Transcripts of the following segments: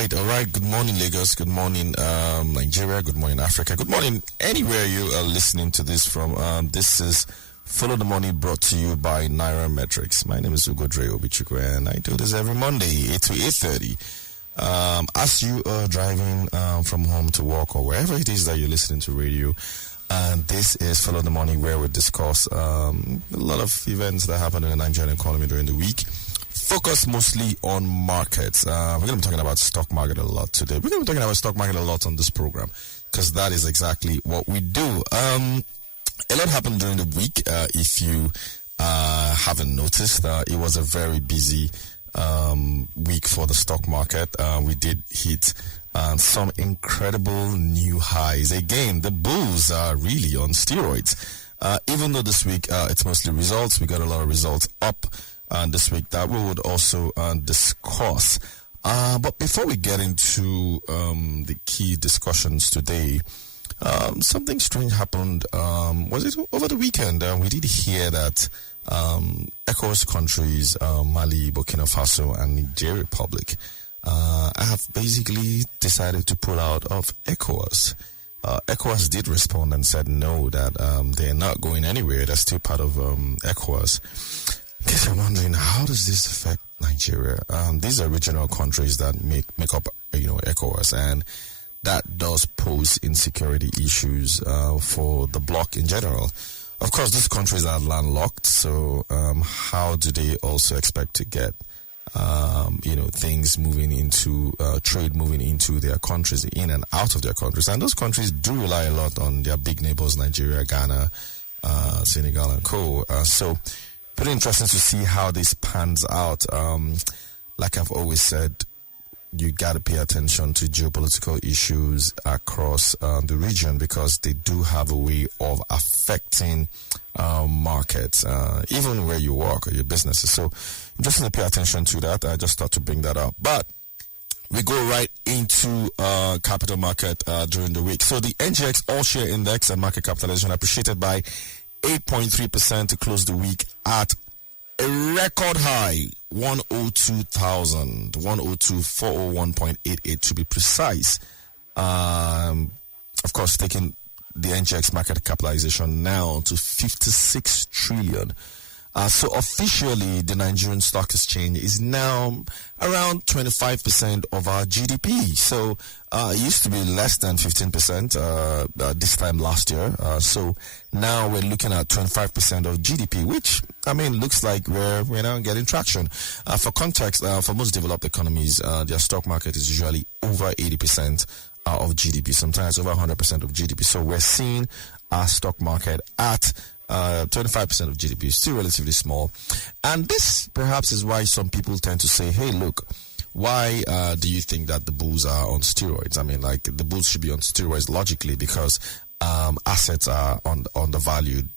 All right. Good morning, Lagos. Good morning, Nigeria. Good morning, Africa. Good morning, anywhere you are listening to this from. This is Follow the Money, brought to you by Naira Metrics. My name is Ugodre Obichukwu, and I do this every Monday, 8 to 8:30. As you are driving from home to work or wherever it is that you're listening to radio, this is Follow the Money, where we discuss a lot of events that happen in the Nigerian economy during the week. Focus mostly on markets. We're going to be talking about stock market a lot today. We're going to be talking about stock market a lot on this program because that is exactly what we do. A lot happened during the week. If you haven't noticed, it was a very busy week for the stock market. We did hit some incredible new highs. Again, the bulls are really on steroids. Even though this week it's mostly results, we got a lot of results up this week that we would also discuss. But before we get into the key discussions today, something strange happened. Was it over the weekend? We did hear that ECOWAS countries, Mali, Burkina Faso, and Niger Republic, have basically decided to pull out of ECOWAS. ECOWAS did respond and said no, that they're not going anywhere. They're still part of ECOWAS. I guess I'm wondering, how does this affect Nigeria? These are regional countries that make up, ECOWAS, and that does pose insecurity issues for the bloc in general. Of course, these countries are landlocked, so how do they also expect to get, things moving into trade moving into their countries, in and out of their countries? And those countries do rely a lot on their big neighbors, Nigeria, Ghana, Senegal, and co. So pretty interesting to see how this pans out. Like I've always said, you got to pay attention to geopolitical issues across the region because they do have a way of affecting markets, even where you work or your businesses. So interesting to pay attention to that. I just thought to bring that up. But we go right into capital market during the week. So the NGX All-Share Index and market capitalization appreciated by 8.3% to close the week at a record high, 102,401.88 to be precise. Of course, taking the NGX market capitalization now to 56 trillion. So officially, the Nigerian Stock Exchange is now around 25% of our GDP. So it used to be less than 15% this time last year. So now we're looking at 25% of GDP, which, looks like we're now getting traction. For context, for most developed economies, their stock market is usually over 80% of GDP, sometimes over 100% of GDP. So we're seeing our stock market at 25% of GDP, is still relatively small. And this perhaps is why some people tend to say, hey, look, why do you think that the bulls are on steroids? The bulls should be on steroids logically because assets are undervalued,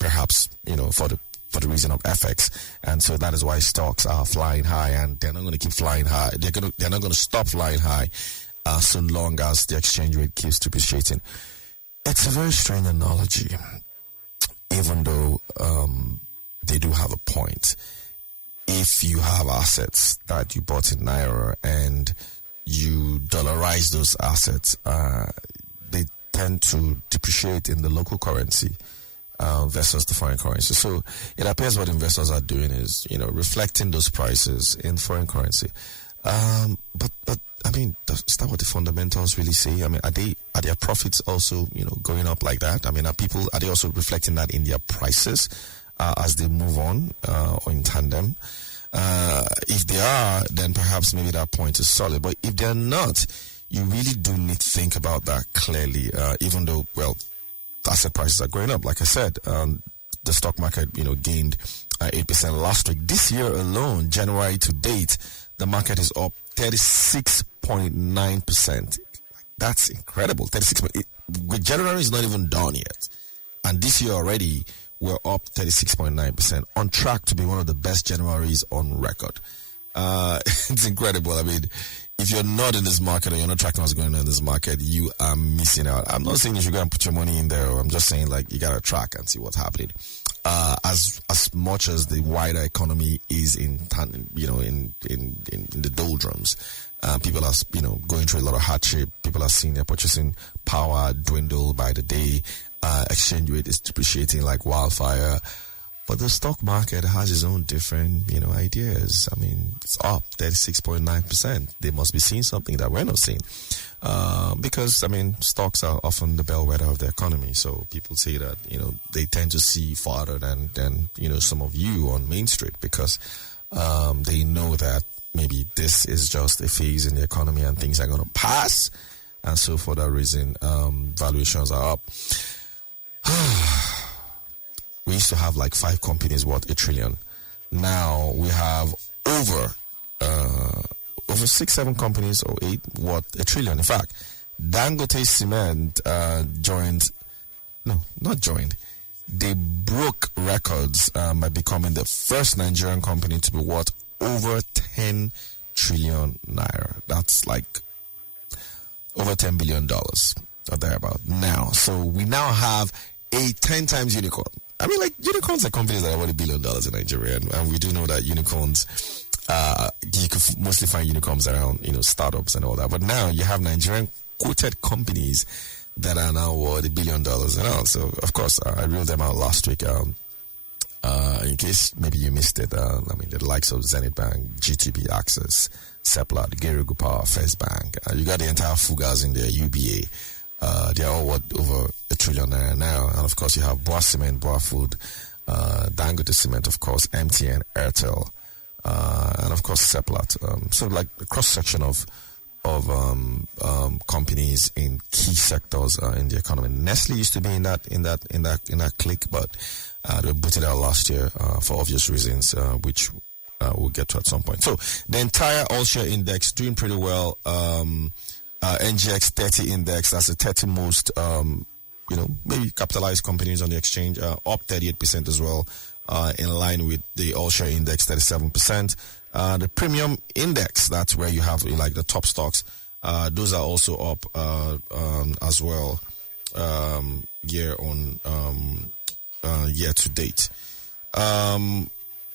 perhaps, for the reason of FX. And so that is why stocks are flying high, and they're not going to keep flying high. They're not going to stop flying high so long as the exchange rate keeps depreciating. It's a very strange analogy, even though they do have a point. If you have assets that you bought in Naira and you dollarize those assets, they tend to depreciate in the local currency versus the foreign currency. So it appears what investors are doing is, reflecting those prices in foreign currency. But is that what the fundamentals really say? Are their profits also, going up like that? Are they also reflecting that in their prices as they move on or in tandem? If they are, then perhaps maybe that point is solid. But if they're not, you really do need to think about that clearly, even though, asset prices are going up. Like I said, the stock market, gained 8% last week. This year alone, January to date, the market is up 36.9%. That's incredible. 36. January is not even done yet. And this year already, we're up 36.9%. On track to be one of the best Januaries on record. It's incredible. If you're not in this market or you're not tracking what's going on in this market, you are missing out. I'm not saying you should go and put your money in there. I'm just saying, you got to track and see what's happening. As much as the wider economy is in the doldrums, People are, going through a lot of hardship. People are seeing their purchasing power dwindle by the day. Exchange rate is depreciating like wildfire. But the stock market has its own different, ideas. I mean, it's up 36.9%. They must be seeing something that we're not seeing. Because, stocks are often the bellwether of the economy. So people say that, they tend to see farther than some of you on Main Street because they know that maybe this is just a phase in the economy and things are going to pass. And so for that reason, valuations are up. We used to have like 5 companies worth $1 trillion. Now we have over 6-7 companies or 8 worth $1 trillion. In fact, Dangote Cement they broke records by becoming the first Nigerian company to be worth over 10 trillion naira. That's like over $10 billion or thereabout now. So we now have a 10 times unicorn. Unicorns are companies that are worth $1 billion in Nigeria, and we do know that unicorns, you could mostly find unicorns around, startups and all that. But now you have Nigerian quoted companies that are now worth $1 billion and all. So, of course, I reeled them out last week. In case maybe you missed it, the likes of Zenith Bank, GTB Access, Seplat, Gerugu Power, First Bank. You got the entire Fugas in there, UBA. They are all worth over $1 trillion now. And of course, you have Boa Cement, Boa Food, Dangote Cement, of course, MTN, Airtel, and of course, Seplat. So like a cross section of companies in key sectors in the economy. Nestle used to be in that clique, but they booted out last year for obvious reasons, which we'll get to at some point. So the entire all-share index doing pretty well. NGX 30 index, that's the 30 most, maybe capitalized companies on the exchange, up 38% as well, in line with the all-share index, 37%. The premium index, that's where you have like the top stocks, those are also up as well, year to date.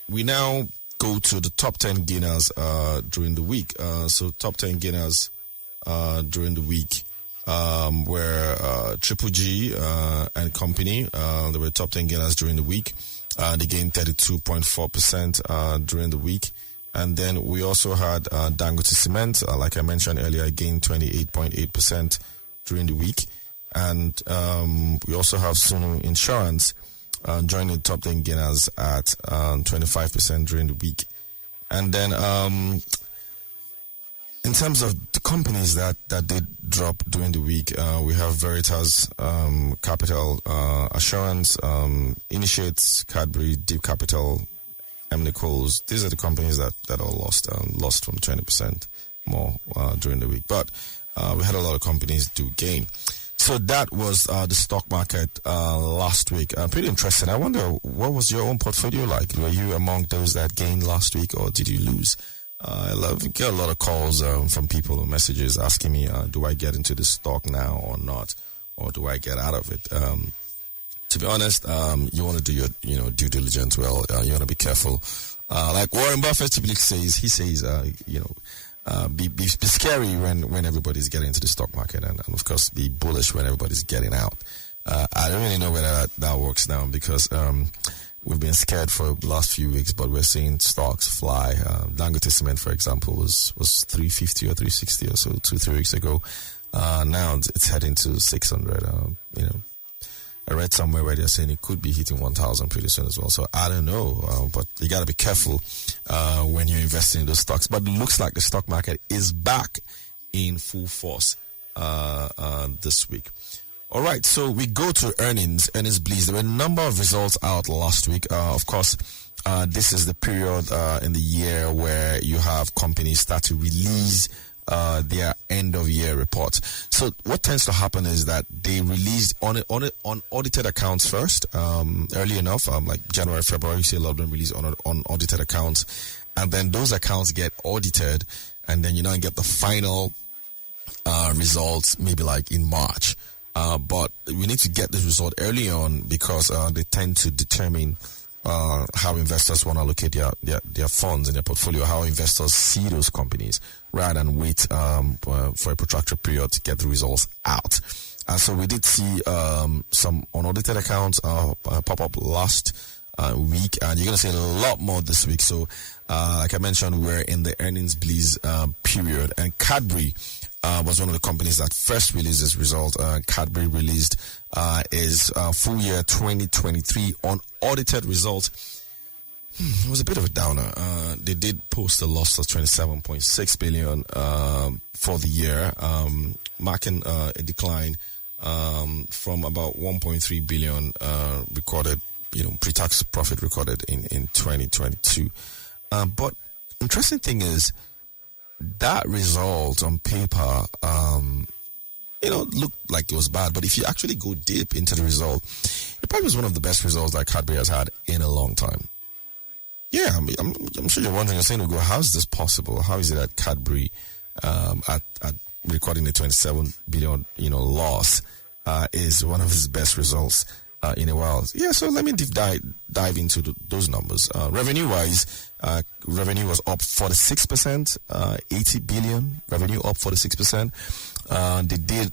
We now go to the top 10 gainers during the week. So top 10 gainers during the week were Triple G and Company. They were top 10 gainers during the week. They gained 32.4% during the week. And then we also had Dangote Cement, like I mentioned earlier, gained 28.8% during the week. And we also have Sunu Insurance joining the top 10 gainers at 25% during the week. And then in terms of the companies that did drop during the week, we have Veritas Capital Assurance, Initiates, Cadbury, Deep Capital, Nichols. These are the companies that all lost from 20% more during the week. But we had a lot of companies do gain. So that was the stock market last week. Pretty interesting. I wonder, what was your own portfolio like? Were you among those that gained last week, or did you lose? I get a lot of calls from people and messages asking me, do I get into this stock now or not? Or do I get out of it? To be honest, you want to do your due diligence well. You want to be careful. Like Warren Buffett typically says, be scary when everybody's getting into the stock market, and of course be bullish when everybody's getting out. I don't really know whether that works now, because we've been scared for the last few weeks, but we're seeing stocks fly. Dangote Cement, for example, was 350 or 360 or so 2-3 weeks ago. Now it's heading to 600. I read somewhere where they're saying it could be hitting 1,000 pretty soon as well. So I don't know, but you got to be careful when you're investing in those stocks. But it looks like the stock market is back in full force this week. All right, so we go to earnings bleeds. There were a number of results out last week. Of course, this is the period in the year where you have companies start to release their end-of-year report. So what tends to happen is that they release on audited accounts first, early enough, like January, February. You see a lot of them release on audited accounts, and then those accounts get audited, and then get the final results maybe like in March. But we need to get this result early on, because they tend to determine how investors want to allocate their funds in their portfolio, how investors see those companies rather than wait for a protracted period to get the results out. So we did see some unaudited accounts pop up last week, and you're going to see a lot more this week. So like I mentioned, we're in the earnings bliss period, and Cadbury was one of the companies that first released this result. Cadbury released his full year 2023 unaudited results. It was a bit of a downer. They did post a loss of 27.6 billion for the year, marking a decline from about 1.3 billion recorded, pre-tax profit recorded in 2022. But interesting thing is that result on paper, looked like it was bad. But if you actually go deep into the result, it probably was one of the best results that Cadbury has had in a long time. Yeah, I'm sure you're wondering, you're saying, how is this possible? How is it that Cadbury, at recording a 27 billion, loss, is one of his best results in a while? Yeah, so let me dive into those numbers. Revenue-wise, revenue was up 46%, 80 billion. Revenue up 46%. They did,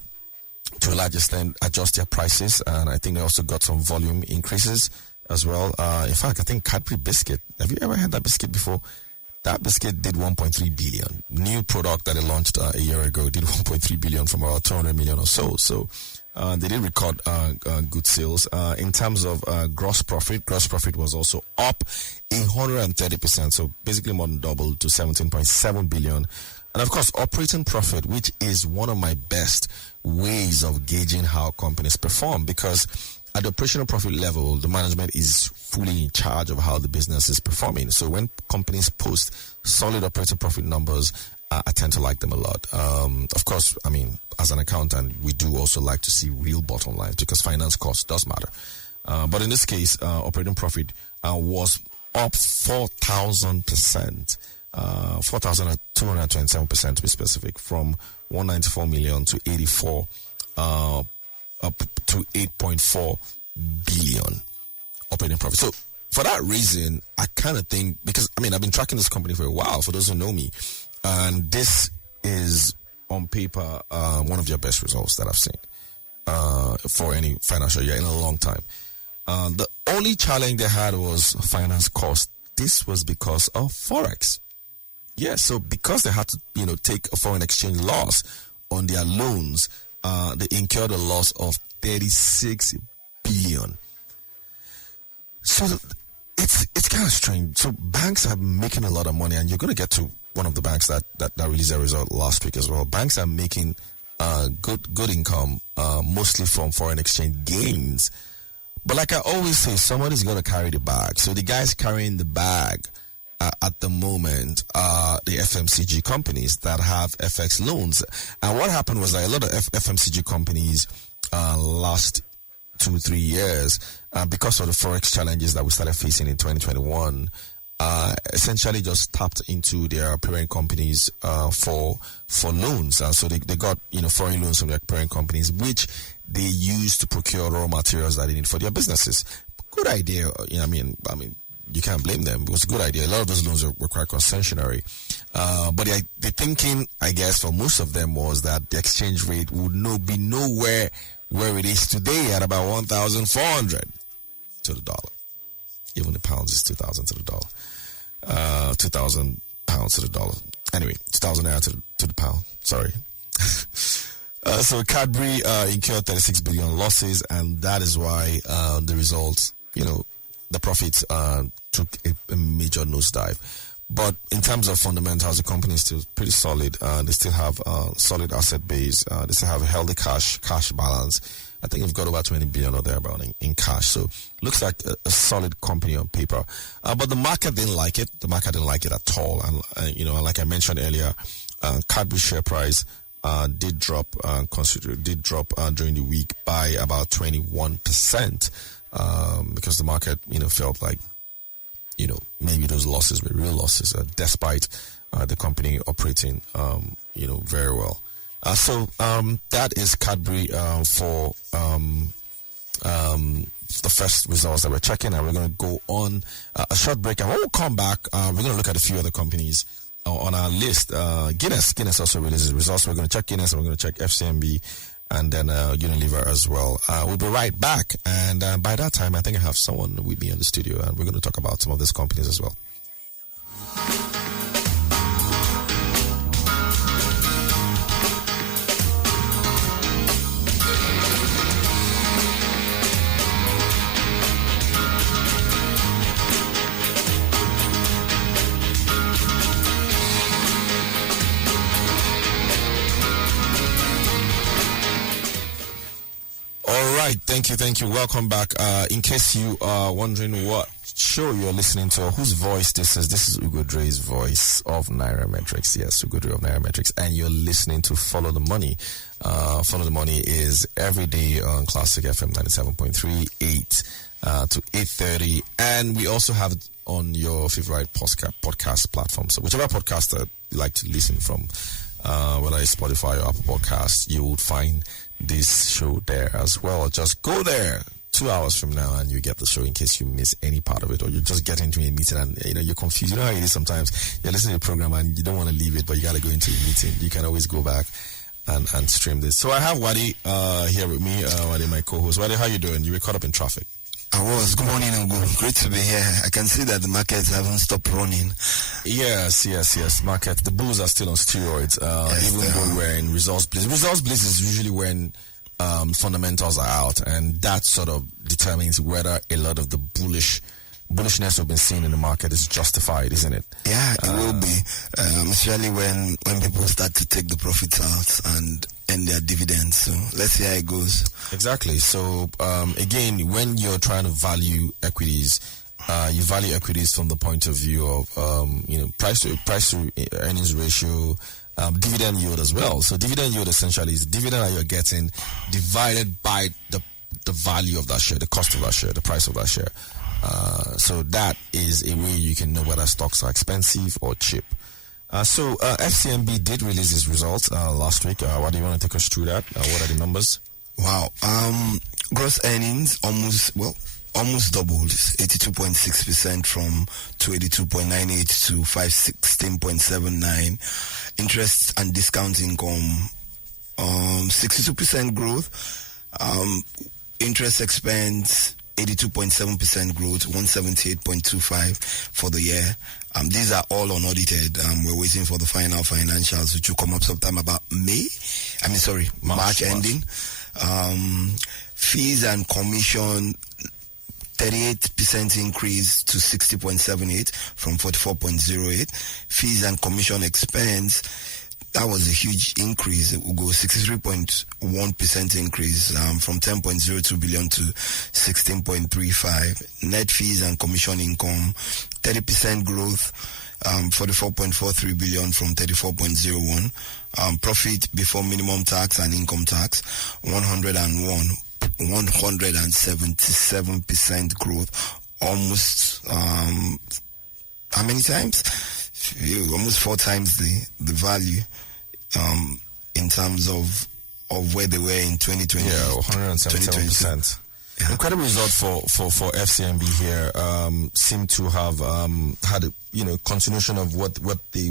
to a large extent, adjust their prices, and I think they also got some volume increases as well. In fact, I think Cadbury biscuit. Have you ever had that biscuit before? That biscuit did 1.3 billion. New product that they launched a year ago did 1.3 billion from about 200 million or so. So they did record good sales. In terms of gross profit was also up 130%. So basically more than doubled to 17.7 billion. And of course, operating profit, which is one of my best ways of gauging how companies perform, because at the operational profit level, the management is fully in charge of how the business is performing. So when companies post solid operating profit numbers, I tend to like them a lot. Of course, as an accountant, we do also like to see real bottom lines because finance cost does matter. But in this case, operating profit was up 4,000%, 4,227% to be specific, from 194 million to 84 up to 8.4 billion operating profit. So for that reason, I kind of think, because I've been tracking this company for a while, for those who know me, and this is on paper one of their best results that I've seen for any financial year in a long time. The only challenge they had was finance cost. This was because of Forex. Yeah, so because they had to, take a foreign exchange loss on their loans, they incurred a loss of 36 billion. So it's kind of strange. So banks are making a lot of money, and you're going to get to one of the banks that released their result last week as well. Banks are making good income, mostly from foreign exchange gains. But like I always say, somebody's going to carry the bag. So the guys carrying the bag at the moment are the FMCG companies that have FX loans. And what happened was that a lot of FMCG companies last 2-3 years, because of the Forex challenges that we started facing in 2021, essentially just tapped into their parent companies for loans. So they got foreign loans from their parent companies, which they use to procure raw materials that they need for their businesses. Good idea. You can't blame them. It was a good idea. A lot of those loans were quite concessionary. But the thinking, I guess, for most of them was that the exchange rate would be nowhere where it is today at about 1,400 to the dollar. Even the pounds is 2,000 to the dollar. 2,000 pounds to the dollar. Anyway, 2,000 naira to the pound. Sorry. So Cadbury incurred 36 billion losses, and that is why the results, the profits took a major nosedive. But in terms of fundamentals, the company is still pretty solid. They still have a solid asset base. They still have a healthy cash balance. I think we've got over 20 billion or thereabout in cash. So looks like a solid company on paper. But the market didn't like it. The market didn't like it at all. And, like I mentioned earlier, Cadbury share price did drop during the week by about 21%. Because the market, felt like, maybe those losses were real losses, despite the company operating, very well. So that is Cadbury for the first results that we're checking, and we're going to go on a short break. And when we come back, we're going to look at a few other companies on our list. Guinness also releases results. We're going to check Guinness, and we're going to check FCMB, and then Unilever as well. We'll be right back, and by that time, I think I have someone with me in the studio, and we're going to talk about some of these companies as well. Thank you. Welcome back. In case you are wondering what show you're listening to or whose voice this is Ugodre's voice of Nairametrics. Yes, Ugodre of Nairametrics. And you're listening to Follow the Money. Follow the Money is every day on Classic FM 97.3, 8 to 8:30. And we also have it on your favorite podcast platform. So whichever podcast that you like to listen from, whether it's Spotify or Apple Podcasts, you would find this show there as well. Just go there 2 hours from now and you get the show in case you miss any part of it, or you just get into a meeting and you're confused. You know how it is sometimes. You're listening to a program and you don't want to leave it, but you got to go into a meeting. You can always go back and stream this. So I have Wadi here with me, Wadi, my co-host. Wadi, how you doing? You were caught up in traffic. I was. Good morning, Ugo. Great to be here. I can see that the markets haven't stopped running. Yes. Market. The bulls are still on steroids, even though we're in results bliss. Results bliss is usually when fundamentals are out, and that sort of determines whether a lot of the bullishness we've been seeing in the market is justified, isn't it? Yeah, it will be, especially when people start to take the profits out and end their dividends. So let's see how it goes. Exactly. So again, when you're trying to value equities, you value equities from the point of view of price to earnings ratio, dividend yield as well. So dividend yield essentially is dividend that you're getting divided by the value of that share, the cost of that share, the price of that share. So that is a way you can know whether stocks are expensive or cheap. So FCMB did release its results last week. What do you want to take us through that? What are the numbers? Wow. Gross earnings almost doubled, 82.6% from 282.98 to 516.79. Interest and discount income, 62% growth. Interest expense, 82.7% growth, 178.25 for the year. These are all unaudited. We're waiting for the final financials, which will come up sometime about March ending. Fees and commission, 38% increase to 60.78 from 44.08. Fees and commission expense, that was a huge increase. It will go 63.1% increase from 10.02 billion to 16.35. Net fees and commission income, 30% growth, 44.43 billion from 34.01. Profit before minimum tax and income tax, 177% growth. Almost, how many times? Almost 4 times the value in terms of where they were in 2020. Yeah, 177%. Yeah. Incredible result for FCMB here. Seem to have had a continuation of what they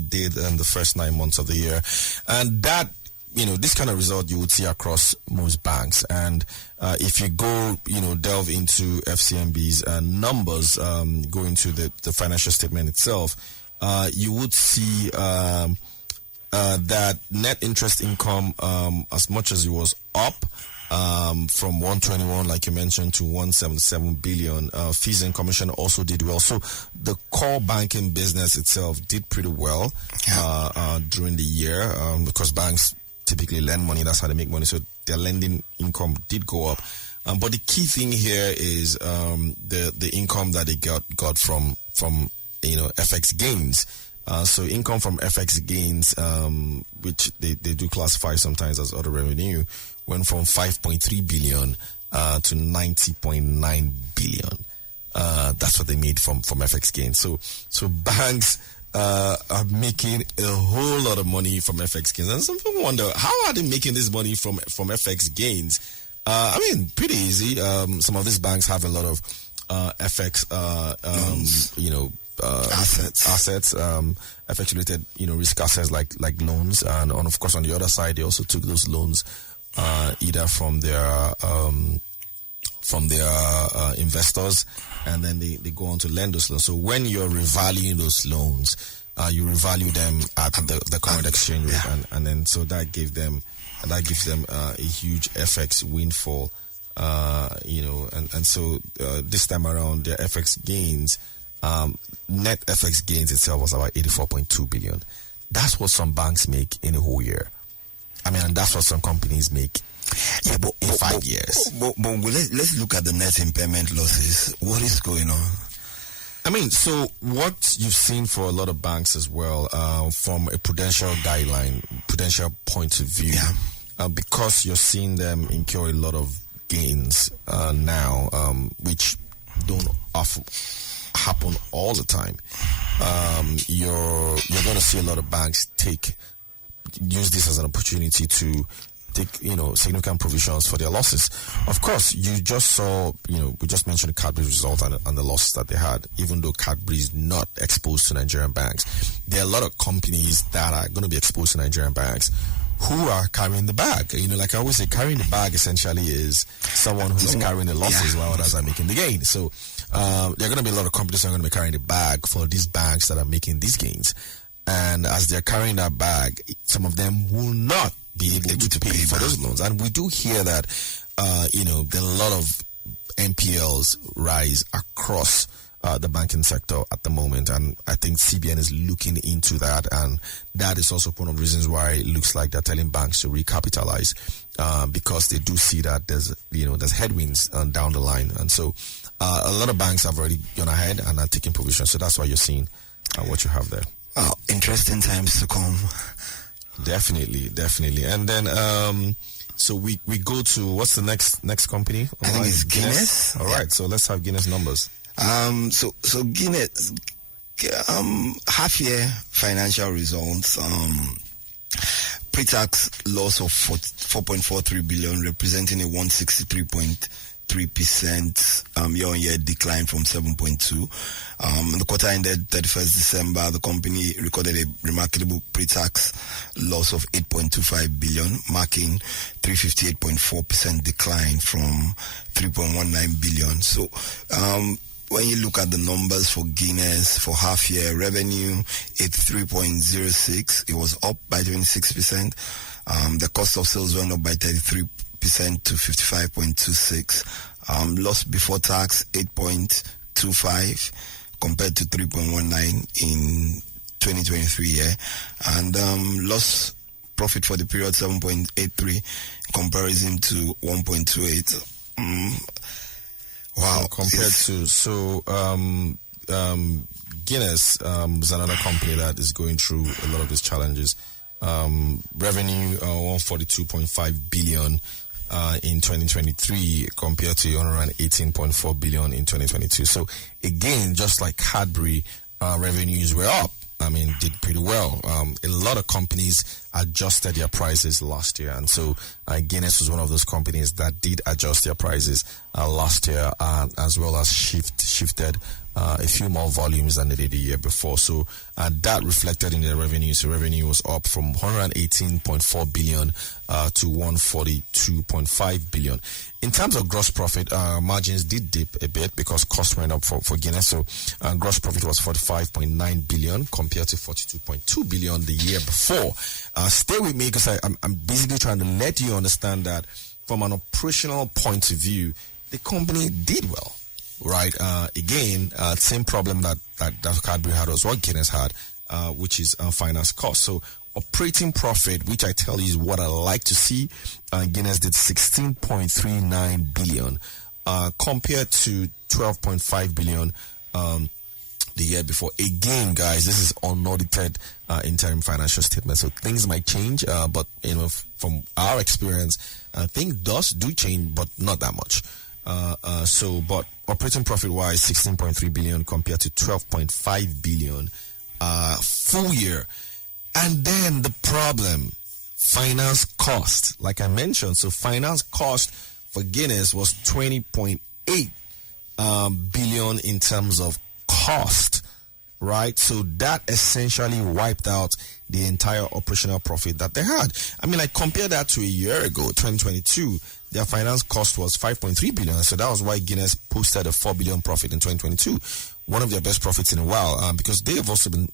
did in the first 9 months of the year, and that this kind of result you would see across most banks. And if you go delve into FCMB's numbers, go into the financial statement itself, you would see that net interest income, as much as it was up from 121, like you mentioned, to 177 billion. Fees and commission also did well. So the core banking business itself did pretty well during the year, because banks typically lend money. That's how they make money. So their lending income did go up. But the key thing here is the income that they got from FX gains. So income from FX gains, which they do classify sometimes as other revenue, went from 5.3 billion to 90.9 billion. That's what they made from FX gains. So banks are making a whole lot of money from FX gains. And some people wonder, how are they making this money from FX gains? Pretty easy. Some of these banks have a lot of FX, assets, FX related, risk assets like loans, and of course on the other side they also took those loans either from their investors, and then they go on to lend those loans. So when you're revaluing those loans, you revalue them at the current exchange rate, and then so that gives them a huge FX windfall, and so this time around their FX gains, net FX gains itself was about 84.2 billion. That's what some banks make in a whole year. And that's what some companies make. Yeah, but in 5 years. But let's look at the net impairment losses. What is going on? So what you've seen for a lot of banks as well, from a prudential point of view, because you're seeing them incur a lot of gains now, which don't often happen all the time. You're going to see a lot of banks use this as an opportunity to take, significant provisions for their losses. Of course, you just saw, we just mentioned Cadbury's result and the losses that they had, even though Cadbury is not exposed to Nigerian banks. There are a lot of companies that are going to be exposed to Nigerian banks who are carrying the bag. Like I always say, carrying the bag essentially is someone who's carrying the losses while others are making the gain. So there are going to be a lot of companies that are going to be carrying the bag for these banks that are making these gains. And as they're carrying that bag, some of them will not be able to pay for those loans. And we do hear that, there are a lot of NPLs rise across the banking sector at the moment. And I think CBN is looking into that. And that is also one of the reasons why it looks like they're telling banks to recapitalize, because they do see that there's headwinds down the line. And so a lot of banks have already gone ahead and are taking provisions. So that's why you're seeing what you have there. Interesting times to come. Definitely. And then, so we go to, what's the next company? I think it's Guinness. All right, so let's have Guinness numbers. So Guinness, half year financial results, pre-tax loss of 4.43 billion, representing a 163.3% year-on-year decline from 7.2. The quarter ended 31st December, the company recorded a remarkable pre-tax loss of 8.25 billion, marking 358.4% decline from 3.19 billion. So, when you look at the numbers for Guinness for half year revenue, it's 3.06. It was up by 26%. The cost of sales went up by 33% to 55.26. Loss before tax 8.25 compared to 3.19 in 2023 year, and loss profit for the period 7.83 comparison to 1.28. Wow, compared to Guinness is another company that is going through a lot of these challenges. Revenue 142.5 billion in 2023 compared to 118.4 billion in 2022. So again, just like Cadbury, revenues were up. Did pretty well. A lot of companies adjusted their prices last year, and so Guinness was one of those companies that did adjust their prices last year, as well as shifted a few more volumes than they did the year before. So that reflected in their revenue. So revenue was up from 118.4 billion to 142.5 billion. In terms of gross profit, margins did dip a bit because costs went up for Guinness. So gross profit was 45.9 billion compared to 42.2 billion the year before. Stay with me because I'm basically trying to let you understand that from an operational point of view, the company did well. Right. Again, same problem that Cadbury had was what Guinness had, which is finance costs. So operating profit, which I tell you is what I like to see, Guinness did 16.39 billion compared to 12.5 billion the year before. Again, guys, this is unaudited interim financial statement, so things might change. But from our experience, things do change, but not that much. But operating profit wise, 16.3 billion compared to 12.5 billion full year. And then the problem, finance cost, like I mentioned. So finance cost for Guinness was 20.8 billion in terms of cost, right? So that essentially wiped out the entire operational profit that they had. I mean, like, compare that to a year ago, 2022, their finance cost was 5.3 billion. So that was why Guinness posted a 4 billion profit in 2022, one of their best profits in a while, because they have also been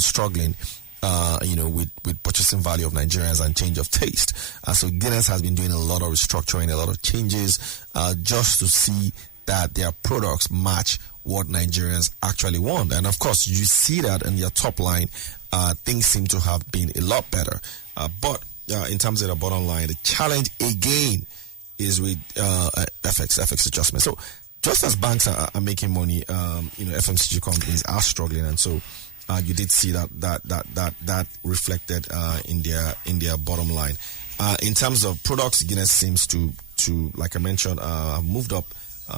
struggling, with purchasing value of Nigerians and change of taste. So Guinness has been doing a lot of restructuring, a lot of changes, just to see that their products match what Nigerians actually want. And of course, you see that in their top line, things seem to have been a lot better. But in terms of the bottom line, the challenge again is with FX adjustment. So just as banks are making money, FMCG companies are struggling, and so you did see that reflected in their bottom line. In terms of products, Guinness seems to like I mentioned, moved up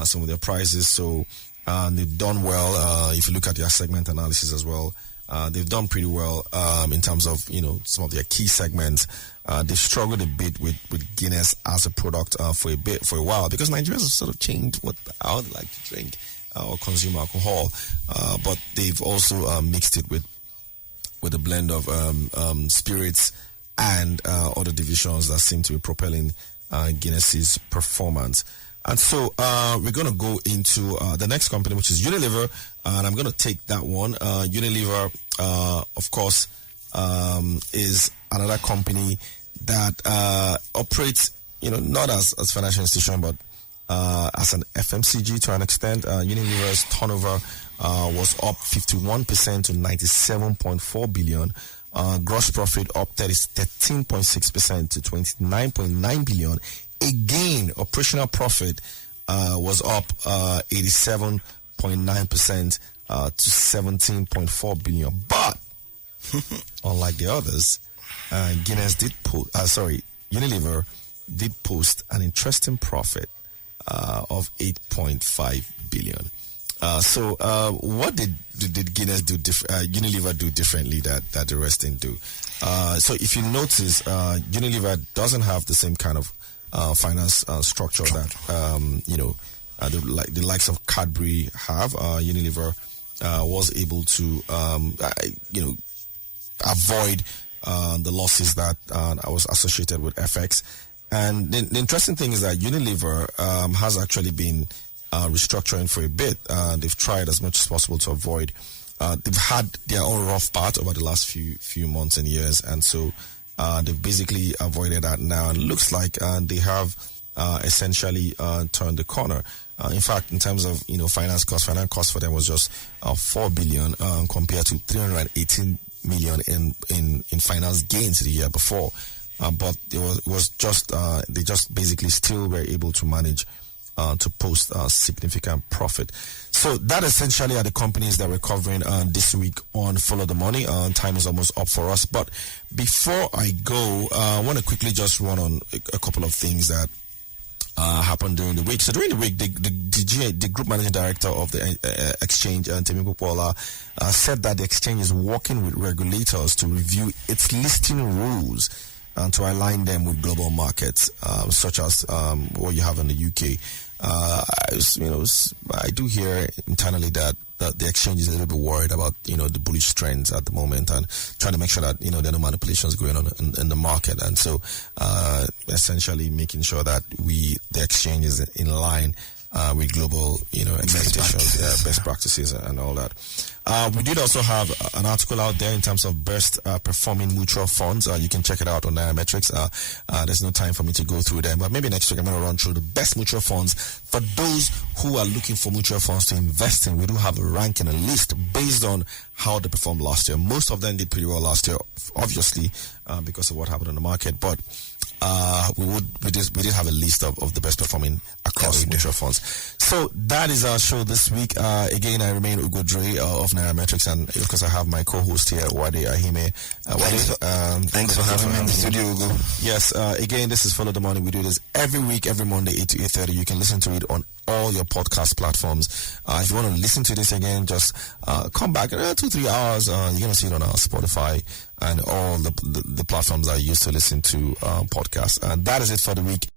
some of their prices. So they've done well. If you look at their segment analysis as well, they've done pretty well in terms of some of their key segments. They've struggled a bit with Guinness as a product for a while, because Nigerians have sort of changed how they like to drink or consume alcohol, but they've also mixed it with a blend of spirits and other divisions that seem to be propelling Guinness's performance. And so we're going to go into the next company, which is Unilever, and I'm going to take that one. Unilever, of course, is another company that operates, not as a financial institution, but as an FMCG to an extent. Unilever's turnover was up 51% to 97.4 billion. Gross profit up 13.6% to 29.9 billion. Again, operational profit was up 87.9% to 17.4 billion. But unlike the others, Unilever did post an interesting profit of 8.5 billion. So what did Guinness do? Unilever do differently that the rest didn't do? So if you notice, Unilever doesn't have the same kind of finance structure that the likes of Cadbury have. Unilever was able to avoid the losses that was associated with FX. And the interesting thing is that Unilever has actually been restructuring for a bit. They've tried as much as possible to avoid. They've had their own rough part over the last few months and years, and so they've basically avoided that now. And it looks like they have essentially turned the corner. In fact, in terms of finance cost for them was just 4 billion compared to 318 million in finance gains the year before. But it was just they just basically still were able to manage to post a significant profit. So that essentially are the companies that we're covering this week on Follow the Money. Time is almost up for us. But before I go, I want to quickly just run on a couple of things that happened during the week. So during the week, the group managing director of the exchange, Temi Popola, said that the exchange is working with regulators to review its listing rules and to align them with global markets, such as what you have in the UK. I do hear internally that the exchange is a little bit worried about the bullish trends at the moment, and trying to make sure that there are no manipulations going on in the market, and so essentially making sure that the exchange is in line with global expectations, best practices and all that. We did also have an article out there in terms of best performing mutual funds. You can check it out on Nairametrics. There's no time for me to go through them, but maybe next week I'm going to run through the best mutual funds for those who are looking for mutual funds to invest in. We do have a ranking, a list based on how they performed last year. Most of them did pretty well last year, obviously, because of what happened in the market, but we did have a list of the best performing across mutual funds. So that is our show this week. Again, I remain Ugodre of Nairametrics, and of course I have my co-host here, Wade Ahime. Thanks for having me in the studio, Ugo. Yes, again, this is Follow the Money. We do this every week, every Monday, 8 to 8:30. You can listen to it on all your podcast platforms. If you want to listen to this again, just come back in 2-3 hours. You're going to see it on our Spotify and all the platforms I use to listen to podcasts. And that is it for the week.